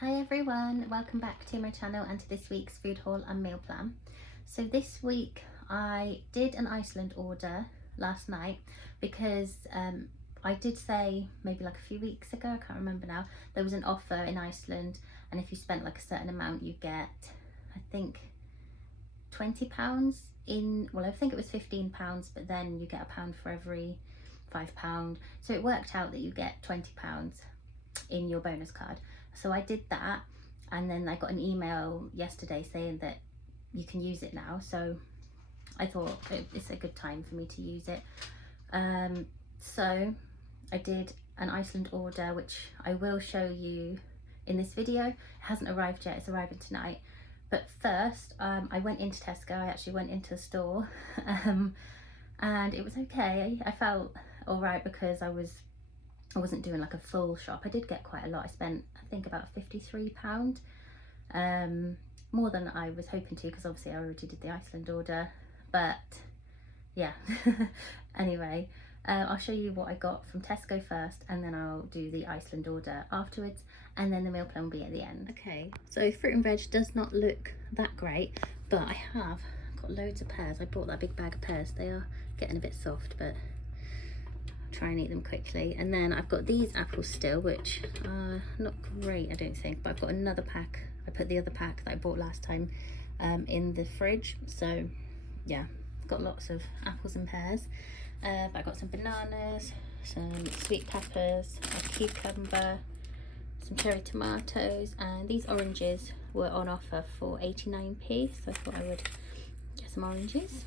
Hi everyone, welcome back to my channel and to this week's food haul and meal plan. So this week I did an Iceland order last night because I did say maybe like a few weeks ago, I can't remember now, there was an offer in Iceland, and if you spent like a certain amount you get, I think, £20 in, well I think it was £15, but then you get £1 for every £5. So it worked out that you get £20 in your bonus card. So I did that, and then I got an email yesterday saying that you can use it now, so I thought it's a good time for me to use it. So I did an Iceland order, which I will show you in this video. It hasn't arrived yet, it's arriving tonight. But first, I went into Tesco. I actually went into the store and it was okay. I felt all right because I wasn't doing like a full shop. I did get quite a lot. I spent, I think, about £53, more than I was hoping to, because obviously I already did the Iceland order, but yeah. Anyway, I'll show you what I got from Tesco first, and then I'll do the Iceland order afterwards, and then the meal plan will be at the end. Okay, so fruit and veg does not look that great, but I have got loads of pears. I bought that big bag of pears. They are getting a bit soft, but try and eat them quickly. And then I've got these apples still, which are not great, I don't think, but I've got another pack. I put the other pack that I bought last time in the fridge, so yeah, I've got lots of apples and pears. But I got some bananas, some sweet peppers, a cucumber, some cherry tomatoes, and these oranges were on offer for 89p, so I thought I would get some oranges.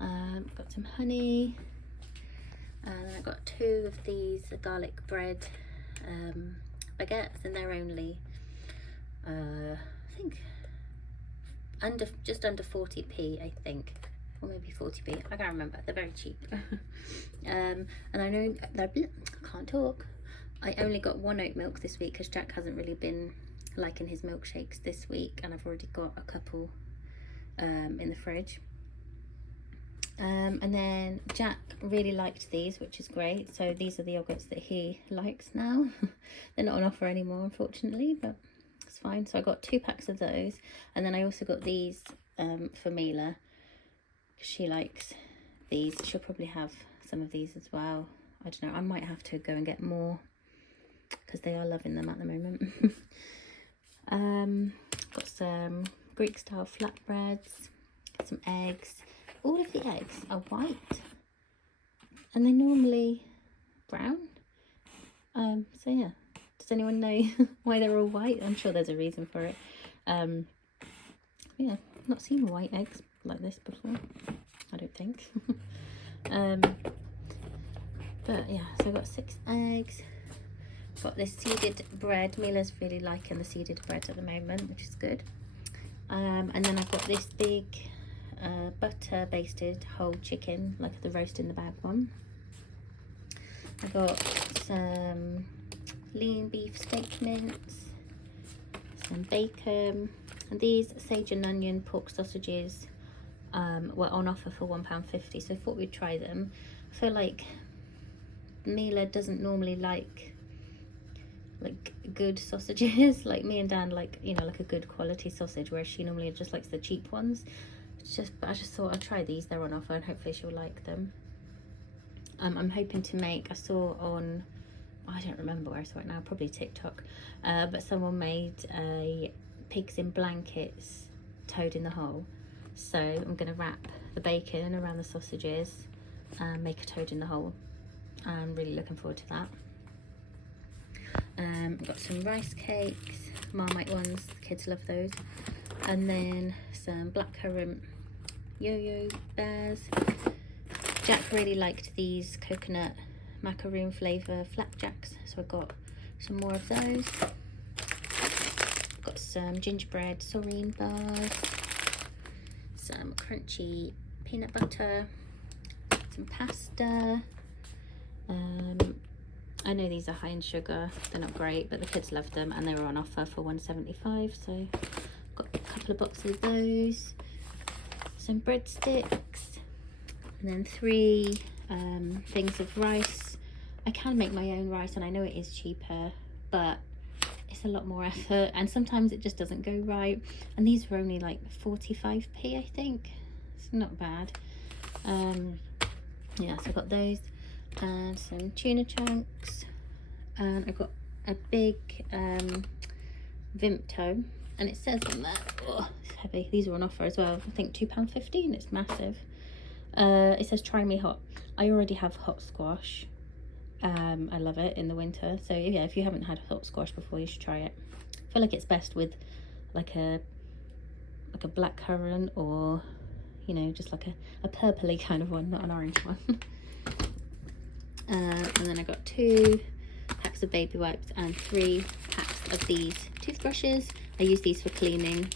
Got some honey, and then I got 2 of these garlic bread baguettes, and they're only I think just under 40p, I think, or maybe 40p, I can't remember. They're very cheap. And I know I can't talk. I only got 1 oat milk this week because Jack hasn't really been liking his milkshakes this week, and I've already got a couple in the fridge. And then Jack really liked these, which is great. So these are the yogurts that he likes now. They're not on offer anymore, unfortunately, but it's fine. So I got 2 packs of those, and then I also got these for Mila, because she likes these. She'll probably have some of these as well. I don't know, I might have to go and get more because they are loving them at the moment. Got some Greek style flatbreads, some eggs. All of the eggs are white, and they're normally brown. So yeah, does anyone know why they're all white? I'm sure there's a reason for it. Yeah, I've not seen white eggs like this before, I don't think. But yeah, so I've got 6 eggs. Got this seeded bread. Mila's really liking the seeded bread at the moment, which is good. And then I've got this big butter basted whole chicken, like the roast in the bag one. I got some lean beef steak mince, some bacon, and these sage and onion pork sausages were on offer for £1.50, so I thought we'd try them. I feel like Mila doesn't normally like good sausages. Like me and Dan like, you know, like a good quality sausage, whereas she normally just likes the cheap ones. I just thought I'd try these. They're on offer and hopefully she'll like them. I'm hoping to make, I saw on, I don't remember where I saw it now, probably TikTok, but someone made a pigs in blankets toad in the hole. So I'm going to wrap the bacon around the sausages and make a toad in the hole. I'm really looking forward to that. Got some rice cakes, Marmite ones, the kids love those, and then some blackcurrant yo-yo bears. Jack really liked these coconut macaroon flavour flapjacks, so I got some more of those. Got some gingerbread saurine bars, some crunchy peanut butter, some pasta. I know these are high in sugar, they're not great, but the kids loved them and they were on offer for £1.75, so got a couple of boxes of those. Some breadsticks, and then 3 things of rice. I can make my own rice, and I know it is cheaper, but it's a lot more effort, and sometimes it just doesn't go right. And these were only like 45p, I think. It's not bad. Yeah, so I got those and some tuna chunks, and I got a big Vimto, and it says on that, oh, it's heavy. These are on offer as well. I think £2.15. It's massive. It says try me hot. I already have hot squash. I love it in the winter, so yeah, if you haven't had hot squash before, you should try it. I feel like it's best with like a blackcurrant, or you know, just like a purpley kind of one, not an orange one. And then I got 2 packs of baby wipes and 3 packs of these toothbrushes. I use these for cleaning.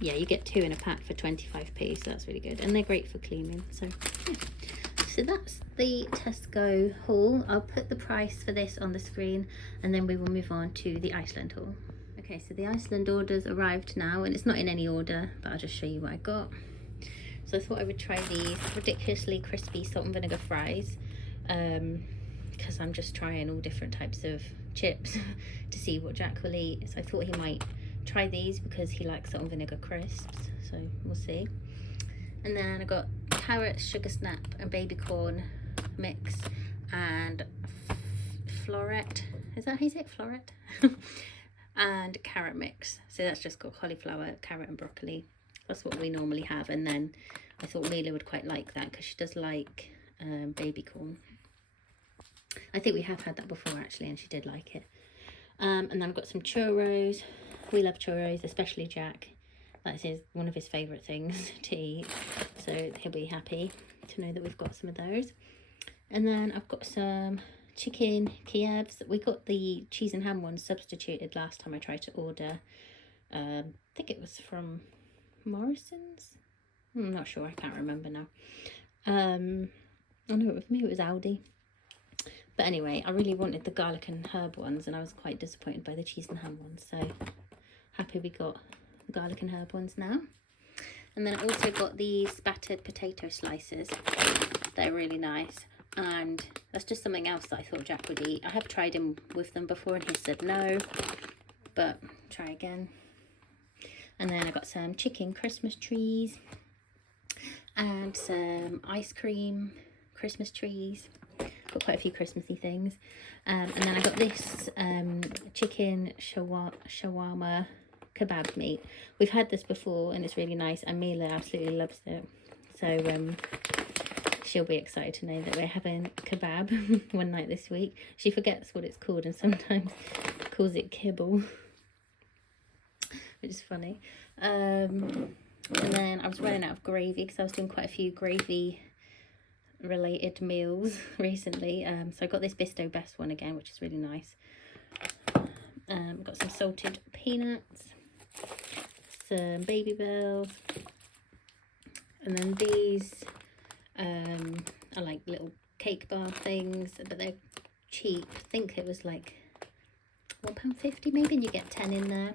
Yeah, you get 2 in a pack for 25p, so that's really good, and they're great for cleaning. So yeah. So that's the Tesco haul. I'll put the price for this on the screen, and then we will move on to the Iceland haul. Okay, so the Iceland orders arrived now, and it's not in any order, but I'll just show you what I got. So I thought I would try these ridiculously crispy salt and vinegar fries, because I'm just trying all different types of chips to see what Jack will eat. So I thought he might try these because he likes salt and vinegar crisps, so we'll see. And then I got carrots, sugar snap and baby corn mix, and floret, is that how you say it, floret? And carrot mix. So that's just got cauliflower, carrot and broccoli. That's what we normally have. And then I thought Mila would quite like that because she does like baby corn. I think we have had that before actually, and she did like it. And then I've got some churros. We love churros, especially Jack. That's one of his favourite things to eat, so he'll be happy to know that we've got some of those. And then I've got some chicken Kievs. We got the cheese and ham ones substituted last time I tried to order. I think it was from Morrison's. I'm not sure, I can't remember now. I know for me it was Aldi. But anyway, I really wanted the garlic and herb ones, and I was quite disappointed by the cheese and ham ones, so happy we got the garlic and herb ones now. And then I also got these battered potato slices. They're really nice, and that's just something else that I thought Jack would eat. I have tried him with them before and he said no, but try again. And then I got some chicken Christmas trees and some ice cream Christmas trees. Got quite a few Christmassy things. And then I got this chicken shawarma kebab meat. We've had this before and it's really nice, and Mila absolutely loves it, so she'll be excited to know that we're having kebab one night this week. She forgets what it's called and sometimes calls it kibble, which is funny. And then I was running out of gravy because I was doing quite a few gravy related meals recently, so I got this Bisto Best one again, which is really nice. Got some salted peanuts, some baby bells, and then these are like little cake bar things, but they're cheap. I think it was like £1.50 maybe, and you get 10 in there.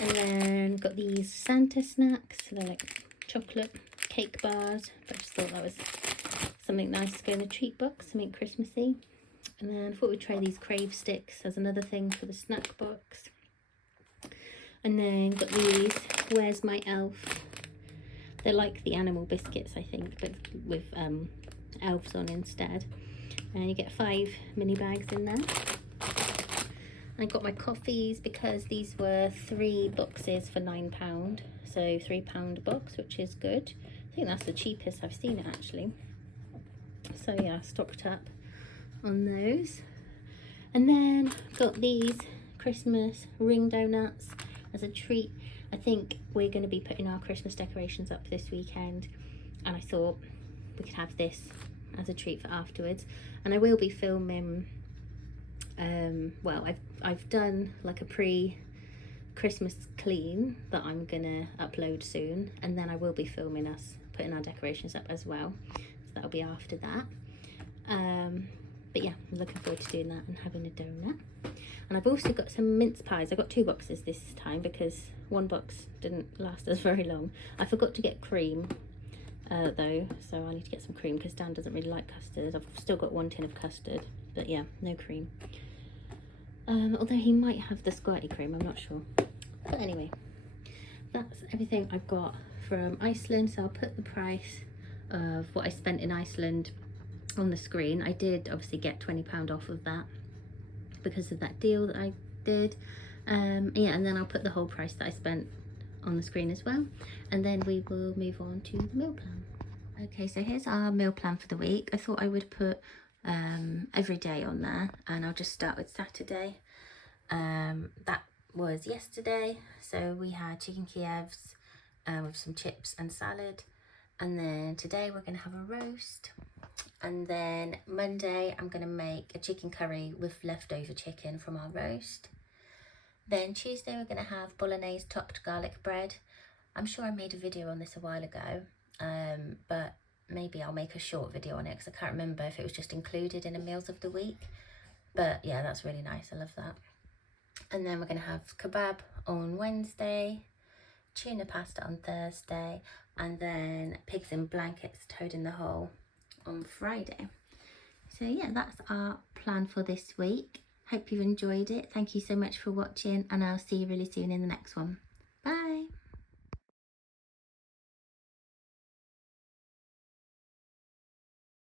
And then got these Santa snacks, so they're like chocolate cake bars, but I just thought that was something nice to go in the treat box, something Christmassy. And then I thought we'd try these Crave sticks as another thing for the snack box. And then got these Where's My Elf. They're like the animal biscuits, I think, but with elves on instead. And you get 5 mini bags in there. I got my coffees because these were 3 boxes for £9, so £3 a box, which is good. I think that's the cheapest I've seen it actually. So yeah, stocked up on those. And then got these Christmas ring donuts as a treat. I think we're going to be putting our Christmas decorations up this weekend, and I thought we could have this as a treat for afterwards. And I will be filming, well, I've done like a pre-Christmas clean that I'm gonna upload soon, and then I will be filming us putting our decorations up as well, so that'll be after that. But yeah, I'm looking forward to doing that and having a donut. And I've also got some mince pies. I got 2 boxes this time because one box didn't last us very long. I forgot to get cream though, so I need to get some cream because Dan doesn't really like custard. I've still got 1 tin of custard, but yeah, no cream. although he might have the squirty cream, I'm not sure. But anyway, that's everything I've got from Iceland. So I'll put the price of what I spent in Iceland on the screen. I did obviously get £20 off of that because of that deal that I did. Yeah, and then I'll put the whole price that I spent on the screen as well, and then we will move on to the meal plan. Okay, so here's our meal plan for the week. I thought I would put every day on there, and I'll just start with Saturday. That was yesterday, so we had chicken Kievs with some chips and salad, and then today we're going to have a roast, and then Monday I'm going to make a chicken curry with leftover chicken from our roast. Then Tuesday we're going to have bolognese topped garlic bread. I'm sure I made a video on this a while ago, but maybe I'll make a short video on it because I can't remember if it was just included in a meals of the week. But yeah, that's really nice, I love that. And then we're going to have kebab on Wednesday, tuna pasta on Thursday, and then pigs in blankets, toad in the hole on Friday. So yeah, that's our plan for this week. Hope you've enjoyed it. Thank you so much for watching, and I'll see you really soon in the next one.